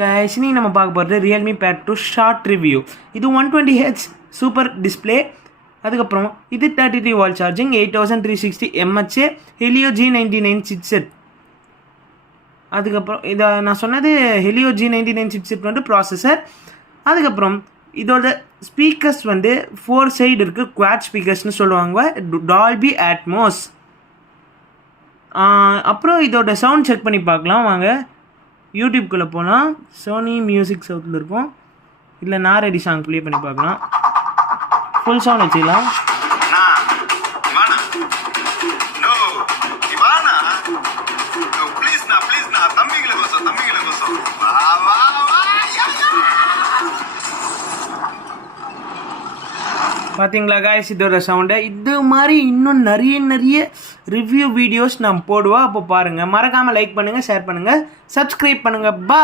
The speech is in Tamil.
guys, இன்னைக்கு நம்ம பார்க்க போகிறது Realme Pad 2 ஷார்ட் ரிவ்யூ. இது 120Hz சூப்பர் டிஸ்பிளே. அதுக்கப்புறம் இது 33 watt charging, 8360 mAh, Helio G99 chipset. அதுக்கப்புறம் இதை நான் சொன்னது Helio G99 சிப்செட் வந்து ப்ராசஸர். அதுக்கப்புறம் இதோட ஸ்பீக்கர்ஸ் வந்து 4 சைடு இருக்குது, குவாட் ஸ்பீக்கர்ஸ்னு சொல்லுவாங்க, டால்பி அட்மோஸ். அப்புறம் இதோட சவுண்ட் செக் பண்ணி பார்க்கலாம் வாங்க. யூடியூப்குள்ளே போனால் சோனி மியூசிக் சவுத்தில் இருக்கும், இல்லை நாரடி சாங் ப்ளே பண்ணி பார்க்கலாம். ஃபுல் சவுண்ட் வச்சுக்கலாம். பார்த்தீங்களா காய்ஸ் இதோட சவுண்டை? இது மாதிரி இன்னும் நிறைய ரிவ்யூ வீடியோஸ் நான் போடுவோம், அப்போ பாருங்கள். மறக்காமல் லைக் பண்ணுங்கள், ஷேர் பண்ணுங்கள், சப்ஸ்கிரைப் பண்ணுங்கள். பா